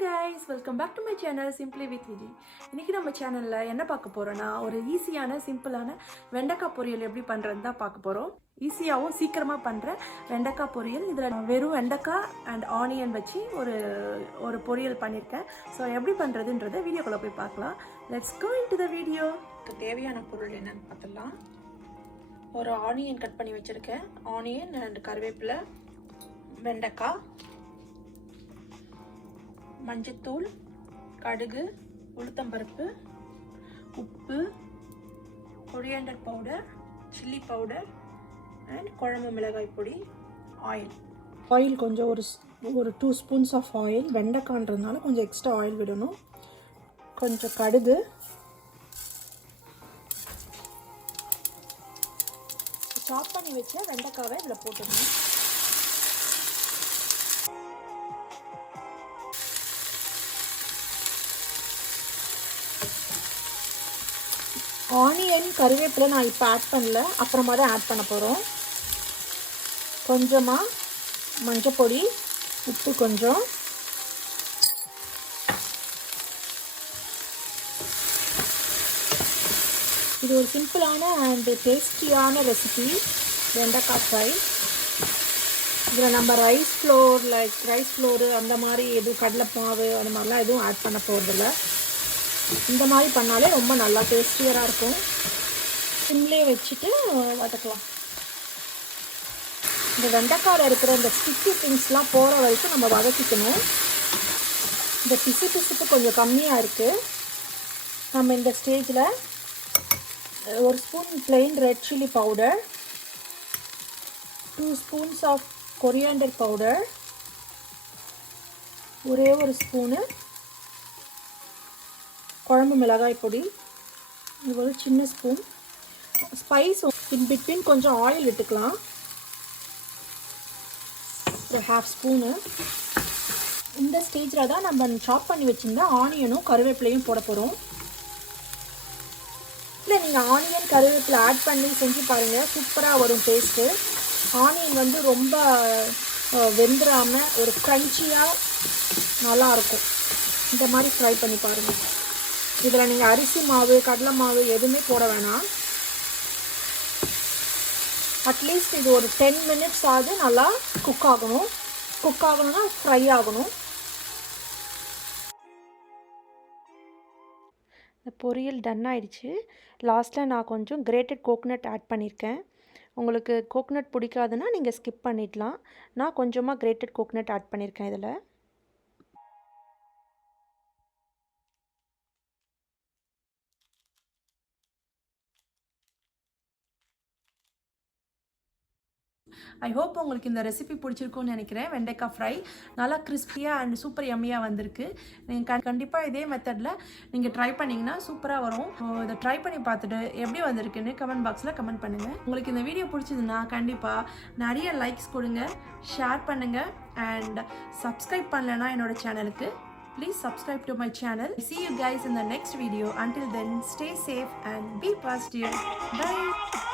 guys, welcome back to my channel Simply with Viji. இன்னைக்கு நம்ம சேனல்ல என்ன பார்க்க போறோம்னா ஒரு ஈஸியான சிம்பிளான வெண்டைக்காய் பொரியல் எப்படி பண்றதுன்னு தான் பார்க்க போறோம். ஈஸியாவும் சீக்கிரமா பண்ற வெண்டைக்காய் பொரியல். இதுல வெறும் வெண்டைக்காய் and ஆனியன் வச்சு ஒரு பொரியல் பண்ணிருக்கேன். சோ எப்படி பண்றதுன்றதை வீடியோக்குள்ள போய் பார்க்கலாம். Let's go into the video. தேவையான பொருள் என்னன்னு பார்த்தலாம். ஒரு ஆனியன் கட் பண்ணி வச்சிருக்கேன். ஆனியன் and கறிவேப்பிலை, வெண்டைக்காய், மஞ்சத்தூள், கடுகு, உளுத்தம்பருப்பு, உப்பு, coriander powder, chilli powder and குழம்பு மிளகாய் பொடி, ஆயில் கொஞ்சம் ஒரு 2 ஸ்பூன்ஸ் ஆஃப் ஆயில். வெண்டைக்காய்ன்றதுனால கொஞ்சம் எக்ஸ்ட்ரா ஆயில் விடணும். கொஞ்சம் கடுகு, சாப் பண்ணி வச்ச வெண்டைக்காவை இதில் போட்டுக்கணும். ஆனியன் கறிவேப்பிலை நான் இப்போ ஆட் பண்ணல, அப்புறமா தான் ஆட் பண்ண போகிறோம். கொஞ்சமாக மஞ்சப்பொடி, உப்பு கொஞ்சம், இது ஒரு சிம்பிளான அண்ட் டேஸ்டியான ரெசிபி வெண்டைக்காய் ஃப்ரை. இதில் நம்ம ரைஸ் ஃப்ளோரு அந்த மாதிரி எதுவும் கடலைப்பாவு அந்த மாதிரிலாம் எதுவும் ஆட் பண்ண போகிறதில்ல. இந்த மாதிரி பண்ணாலே ரொம்ப நல்லா டேஸ்டியராக இருக்கும். சிம்லேயே வச்சுட்டு வதக்கலாம். இந்த வெண்டைக்காயில் இருக்கிற இந்த ஸ்டிக்கி திங்ஸ்லாம் போகிற வரைக்கும் நம்ம வதக்கிக்கணும். இந்த பிசுப்பு கொஞ்சம் கம்மியாக இருக்குது. நம்ம இந்த ஸ்டேஜில் ஒரு spoon plain red chilli powder, 2 spoons of coriander powder, ஒரே ஒரு ஸ்பூனு குழம்பு மிளகாய் பொடி, இது ஒரு சின்ன ஸ்பூன். ஸ்பைஸ் இன் பிட்வீன் கொஞ்சம் ஆயில் விட்டுக்கலாம், ஒரு 1/2 ஸ்பூனு. இந்த ஸ்டேஜில் தான் நம்ம சாப் பண்ணி வச்சுருந்தா ஆனியனும் கருவேப்பிலையும் போட போகிறோம். இல்லை, நீங்கள் ஆனியன் கருவேப்பிலை ஆட் பண்ணி செஞ்சு பாருங்கள், சூப்பராக வரும் டேஸ்ட்டு. ஆனியன் ரொம்ப வெந்துடாமல் ஒரு க்ரன்ச்சியாக நல்லாயிருக்கும். இந்த மாதிரி ஃப்ரை பண்ணி பாருங்கள். இதில் நீங்கள் அரிசி மாவு, கடலை மாவு எதுவுமே போட வேணாம். அட்லீஸ்ட் இது ஒரு 10 மினிட்ஸ் ஆகுது நல்லா குக் ஆகணும்னா ஃப்ரை ஆகணும். இந்த பொரியல் டன் ஆயிடுச்சு. லாஸ்ட்டில் நான் கொஞ்சம் கிரேட்டட் கோகோனட் ஆட் பண்ணியிருக்கேன். உங்களுக்கு கோகோனட் பிடிக்காதுன்னா நீங்கள் ஸ்கிப் பண்ணிடலாம். நான் கொஞ்சமாக கிரேட்டட் கோகோனட் ஆட் பண்ணியிருக்கேன் இதில். ஐ ஹோப் உங்களுக்கு இந்த ரெசிபி பிடிச்சிருக்கும்னு நினைக்கிறேன். வெண்டைக்காய் ஃப்ரை நல்லா கிறிஸ்பியாக அண்ட் சூப்பர் யம்மியாக வந்திருக்கு. நீங்கள் கண்டிப்பாக இதே மெத்தடில் நீங்கள் ட்ரை பண்ணிங்கன்னா சூப்பராக வரும். இதை ட்ரை பண்ணி பார்த்துட்டு எப்படி வந்திருக்குன்னு கமெண்ட் பாக்ஸில் கமெண்ட் பண்ணுங்கள். உங்களுக்கு இந்த வீடியோ பிடிச்சதுன்னா கண்டிப்பாக நிறைய லைக்ஸ் கொடுங்க, ஷேர் பண்ணுங்கள் அண்ட் சப்ஸ்கிரைப் பண்ணலைன்னா என்னோடய சேனலுக்கு please subscribe to my channel. See you guys in the next video. Until then, stay safe and be positive. Bye.